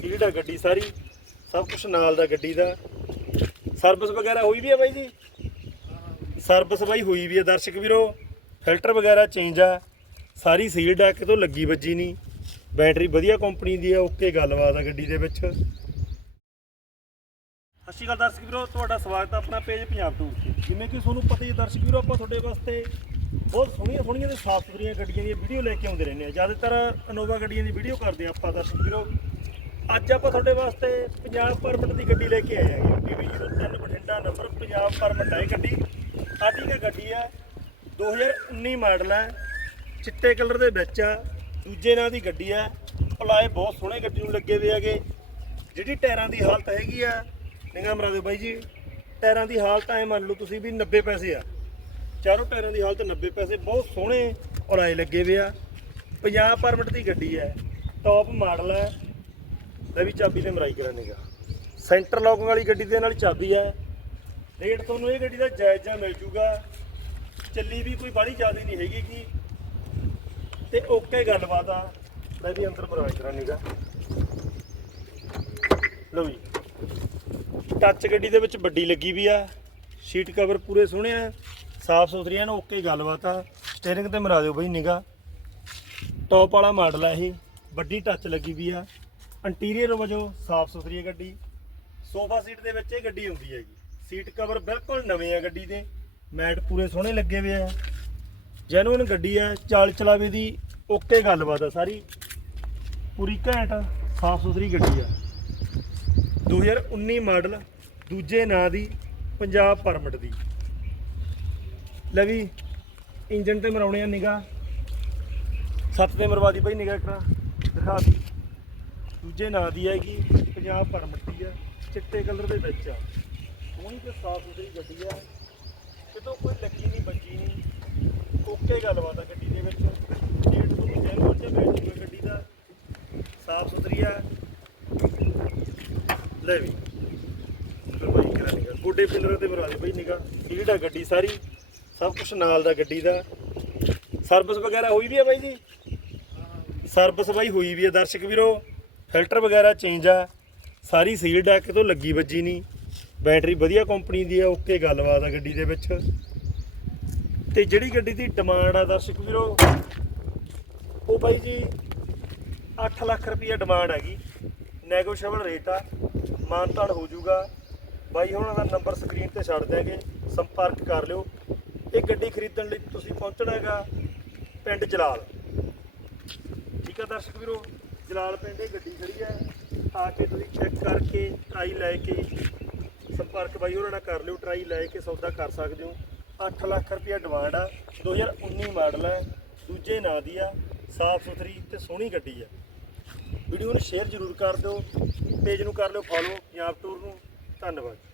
Seat ਆ ਗੱਡੀ ਸਾਰੀ, ਸਭ ਕੁਝ ਨਾਲ ਦਾ ਗੱਡੀ ਦਾ। ਸਰਵਿਸ ਵਗੈਰਾ ਹੋਈ ਵੀ ਆ ਬਾਈ ਜੀ? ਸਰਵਿਸ ਬਾਈ ਹੋਈ ਵੀ ਆ, ਦਰਸ਼ਕ ਵੀਰੋ। ਫਿਲਟਰ ਵਗੈਰਾ ਚੇਂਜ ਆ। ਸਾਰੀ ਸੀਲਡ ਆ, ਕਿਤੋਂ ਲੱਗੀ ਵੱਜੀ ਨਹੀਂ। ਬੈਟਰੀ ਵਧੀਆ ਕੰਪਨੀ ਦੀ ਆ, ਓਕੇ ਗੱਲਬਾਤ ਆ ਗੱਡੀ ਦੇ ਵਿੱਚ। ਸਤਿ ਸ਼੍ਰੀ ਅਕਾਲ ਦਰਸ਼ਕ ਵੀਰੋ, ਤੁਹਾਡਾ ਸਵਾਗਤ ਹੈ ਆਪਣਾ ਪੇਜ ਪੰਜਾਬ ਟੂਰ ਤੇ। ਜਿਵੇਂ ਕਿ ਤੁਹਾਨੂੰ ਪਤਾ ਹੀ ਹੈ ਦਰਸ਼ਕ ਵੀਰੋ, ਆਪਾਂ ਤੁਹਾਡੇ ਵਾਸਤੇ ਬਹੁਤ ਸੋਹਣੀਆਂ ਸੋਹਣੀਆਂ ਤੇ ਸਾਫ਼ ਸੁਥਰੀਆਂ ਗੱਡੀਆਂ ਦੀਆਂ ਵੀਡੀਓ ਲੈ ਕੇ ਆਉਂਦੇ ਰਹਿੰਦੇ ਆ। ਜ਼ਿਆਦਾਤਰ ਇਨੋਵਾ ਗੱਡੀਆਂ ਦੀ ਵੀਡੀਓ ਕਰਦੇ ਆ ਆਪਾਂ ਦਰਸ਼ਕ ਵੀਰੋ। ਅੱਜ ਆਪਾਂ ਤੁਹਾਡੇ ਵਾਸਤੇ ਪੰਜਾਬ ਪਰਮਿਟ ਦੀ ਗੱਡੀ ਲੈ ਕੇ ਆਏ ਹਾਂ PB03 Bathinda number, Punjab permit ਹੈ ਇਹ ਗੱਡੀ ਆਰਟੀਕਾ ਗੱਡੀ ਆ? 2019 ਮਾਡਲ ਹੈ ਚਿੱਟੇ ਕਲਰ ਦੇ ਵਿੱਚ ਆ। ਦੂਜੇ ਨਾਂ ਦੀ ਗੱਡੀ ਆ। ਪਲਾਏ ਬਹੁਤ ਸੋਹਣੇ ਗੱਡੀ ਨੂੰ ਲੱਗੇ ਹੋਏ ਹੈਗੇ। ਜਿਹੜੀ ਟਾਇਰਾਂ ਦੀ ਹਾਲਤ ਹੈਗੀ ਆ, ਨਿਗਾਹ ਮਰਾ ਦਿਓ ਬਾਈ ਜੀ। ਟਾਇਰਾਂ ਦੀ ਹਾਲਤ ਐ ਮੰਨ ਲਓ ਤੁਸੀਂ ਵੀ 90 ਪੈਸੇ ਆ। ਚਾਰੋਂ ਟਾਇਰਾਂ ਦੀ ਹਾਲਤ 90 ਪੈਸੇ। ਬਹੁਤ ਸੋਹਣੇ ਔਲਾਏ ਲੱਗੇ ਹੋਏ ਆ। ਪੰਜਾਬ ਪਰਮਿਟ ਦੀ ਗੱਡੀ ਹੈ ਟੌਪ ਮਾਡਲ ਹੈ ਲੈ ਵੀ ਚਾਬੀ ਤੇ ਮਰਾਈ ਕਰਾਂਗਾ ਸੈਂਟਰ ਲੌਕਿੰਗ ਵਾਲੀ ਗੱਡੀ ਦੇ ਨਾਲ ਚਾਬੀ ਹੈ ਰੇਟ ਤੁਹਾਨੂੰ ਇਹ ਗੱਡੀ ਦਾ ਜਾਇਜ਼ ਜਿਹਾ ਮਿਲ ਜੂਗਾ। ਚੱਲੀ ਵੀ ਕੋਈ ਬਾਹਲੀ ਜ਼ਿਆਦਾ ਨਹੀਂ ਹੈਗੀ ਕੀ ਤੇ ਓਕੇ ਗੱਲਬਾਤ ਆ। ਲੈ ਵੀ ਅੰਦਰ ਮਰਾਈ ਕਰਾਂਗਾ ਲਓ ਜੀ। ਟੱਚ ਗੱਡੀ ਦੇ ਵਿੱਚ ਵੱਡੀ ਲੱਗੀ ਵੀ ਆ। ਸੀਟ ਕਵਰ ਪੂਰੇ ਸੋਹਣੇ ਆ। ਸਾਫ਼ ਸੁਥਰੀਆਂ ਨੇ ਓਕੇ ਗੱਲਬਾਤ ਆ। ਸਟੀਅਰਿੰਗ ਤੇ ਮਰਾ ਦਿਓ ਬਈ ਨਿਗਾ ਟੌਪ ਵਾਲਾ ਮਾਡਲ ਆ ਇਹ। ਵੱਡੀ ਟੱਚ ਲੱਗੀ ਵੀ ਆ। ਇੰਟੀਰੀਅਰ ਵਜੋਂ ਸਾਫ਼ ਸੁਥਰੀ ਹੈ ਗੱਡੀ। ਸੋਫਾ ਸੀਟ ਦੇ ਵਿੱਚ ਇਹ ਗੱਡੀ ਆਉਂਦੀ ਹੈਗੀ। ਸੀਟ ਕਵਰ ਬਿਲਕੁਲ ਨਵੇਂ ਆ ਗੱਡੀ ਦੇ। ਮੈਟ ਪੂਰੇ ਸੋਹਣੇ ਲੱਗੇ ਹੋਏ ਆ। ਜੈਨੂਇਨ ਗੱਡੀ ਆ। ਚਾਲ ਚਲਾਵੇ ਦੀ ਓਕੇ ਗੱਲਬਾਤ ਆ ਸਾਰੀ। ਪੂਰੀ ਘੈਂਟ, ਸਾਫ਼ ਸੁਥਰੀ ਗੱਡੀ ਆ। 2019 ਮਾਡਲ, ਦੂਜੇ ਨਾਂ ਦੀ, ਪੰਜਾਬ ਪਰਮਿਟ ਦੀ। ਲੈ ਵੀ, ਇੰਜਨ ਤੇ ਮਰਾਉਣੇ ਆ ਨਿਗਾ ਸੱਤ ਤੇ ਮਰਵਾ ਦੀ ਬਈ ਨਿਗਾ ਕਰਾ ਦਿਖਾ ਦੀ। ਦੂਜੇ ਨਾਂ ਦੀ ਹੈਗੀ, ਪੰਜਾਬ ਪਰਮਿਟ ਦੀ ਆ, ਚਿੱਟੇ ਕਲਰ ਦੇ ਵਿੱਚ ਆ। ਸੋਹਣੀ ਤੇ ਸਾਫ਼ ਸੁਥਰੀ ਗੱਡੀ ਆ। ਕਿਤੋਂ ਕੋਈ ਲੱਗੀ ਨਹੀਂ ਬੱਜੀ ਨਹੀਂ, ਓਕੇ ਗੱਲਬਾਤ ਆ ਗੱਡੀ ਦੇ ਵਿੱਚ। ਡੇਢ ਤੋਂ ਜੈਨੂਅਲ ਜਿਹਾ ਬੈਠੂਗਾ ਗੱਡੀ ਦਾ। ਸਾਫ਼ ਸੁਥਰੀ ਆ। ਲੈ ਵੀ। ਬਾਈ ਕਰਾ ਨਿਗਾ ਗੋਡੇ ਪਿੰਡਰ ਤੇ ਮਰਾ ਦੇ ਬਈ ਨਿਗਾ ਸੀਟ ਆ ਗੱਡੀ ਸਾਰੀ, ਸਭ ਕੁਝ ਨਾਲ ਦਾ ਗੱਡੀ ਦਾ। ਸਰਵਿਸ ਵਗੈਰਾ ਹੋਈ ਵੀ ਆ ਬਾਈ ਜੀ? ਸਰਵਿਸ ਬਾਈ ਹੋਈ ਵੀ ਆ, ਦਰਸ਼ਕ ਵੀਰੋ। ਫਿਲਟਰ ਵਗੈਰਾ ਚੇਂਜ ਆ, ਸਾਰੀ ਸੀਲਡ ਆ, ਕਿਤੋਂ ਲੱਗੀ ਵੱਜੀ ਨਹੀਂ। ਬੈਟਰੀ ਵਧੀਆ ਕੰਪਨੀ ਦੀ ਆ, ਓਕੇ ਗੱਲਬਾਤ ਆ ਗੱਡੀ ਦੇ ਵਿੱਚ। ਤੇ ਜਿਹੜੀ ਗੱਡੀ ਦੀ ਡਿਮਾਂਡ ਆ, ਦਰਸ਼ਕ ਵੀਰੋ, ਉਹ ਬਾਈ ਜੀ 8 ਲੱਖ ਰੁਪਈਆ ਡਿਮਾਂਡ ਹੈਗੀ। ਨੈਗੋਸ਼ੀਏਬਲ ਰੇਟ ਆ ਮਾਨਤਾਨ ਹੋ ਜਾਊਗਾ। ਬਾਈ ਉਹਨਾਂ ਦਾ ਨੰਬਰ ਸਕਰੀਨ ਤੇ ਛੱਡ ਦਿਆਂਗੇ, ਸੰਪਰਕ ਕਰ ਲਿਓ। ਇਹ ਗੱਡੀ ਖਰੀਦਣ ਲਈ ਤੁਸੀਂ ਪਹੁੰਚਣਾ ਹੈਗਾ ਪਿੰਡ ਜਲਾਲ। ਠੀਕ ਆ ਦਰਸ਼ਕ ਵੀਰੋ? ਜਲਾਲ ਪਿੰਡ ਇਹ ਗੱਡੀ ਖੜੀ ਹੈ। ਆ ਕੇ ਤੁਸੀਂ ਚੈੱਕ ਕਰਕੇ ਟਰਾਈ ਲੈ ਕੇ ਸੰਪਰਕ ਬਾਈ ਉਹਨਾਂ ਨਾਲ ਕਰ ਲਿਓ, ਟਰਾਈ ਲੈ ਕੇ ਸੌਦਾ ਕਰ ਸਕਦੇ ਹੋ। 8 ਲੱਖ ਰੁਪਇਆ ਡਿਮਾਂਡ ਆ। 2019 ਮਾਡਲ ਹੈ ਦੂਜੇ ਨਾਂ ਦੀ ਆ, ਸਾਫ਼ ਸੁਥਰੀ ਤੇ ਸੋਹਣੀ ਗੱਡੀ ਆ। ਵੀਡੀਓ ਨੂੰ ਸ਼ੇਅਰ ਜ਼ਰੂਰ ਕਰ ਦਿਓ ਪੇਜ ਨੂੰ ਕਰ ਲਿਓ ਫੋਲੋ ਪੰਜਾਬ ਟੂਰ ਨੂੰ। ਧੰਨਵਾਦ।